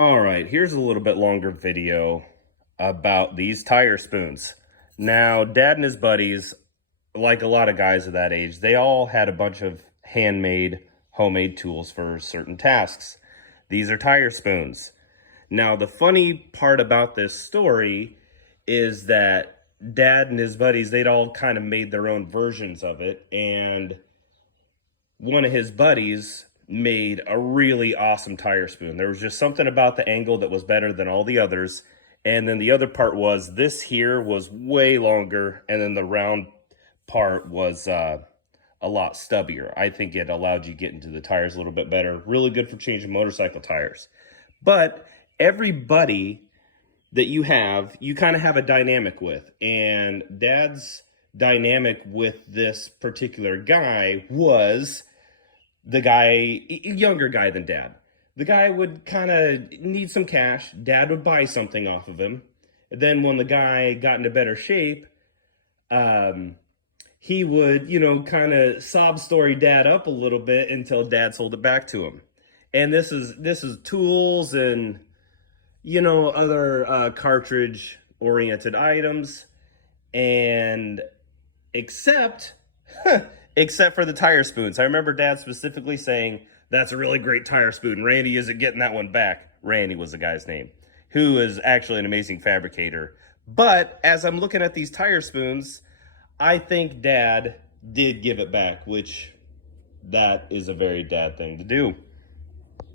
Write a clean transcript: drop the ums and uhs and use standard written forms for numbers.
All right, here's a little bit longer video about these tire spoons. Now, Dad and his buddies, like a lot of guys of that age, they all had a bunch of handmade, homemade tools for certain tasks. These are tire spoons. Now, the funny part about this story is that Dad and his buddies, they'd all kind of made their own versions of it, and one of his buddies made a really awesome tire spoon. There was just something about the angle that was better than all the others. And then the other part was this here was way longer, and then the round part was a lot stubbier. I think it allowed you to get into the tires a little bit better. Really good for changing motorcycle tires. But everybody that you have, you kind of have a dynamic with. And Dad's dynamic with this particular guy was the guy, younger guy than Dad. The guy would kind of need some cash. Dad would buy something off of him. And then when the guy got into better shape, he would, kind of sob story Dad up a little bit until Dad sold it back to him. And this is tools and, other cartridge oriented items. And except for the tire spoons. I remember Dad specifically saying, "That's a really great tire spoon. Randy isn't getting that one back." Randy was the guy's name, who is actually an amazing fabricator. But as I'm looking at these tire spoons, I think Dad did give it back, which that is a very Dad thing to do.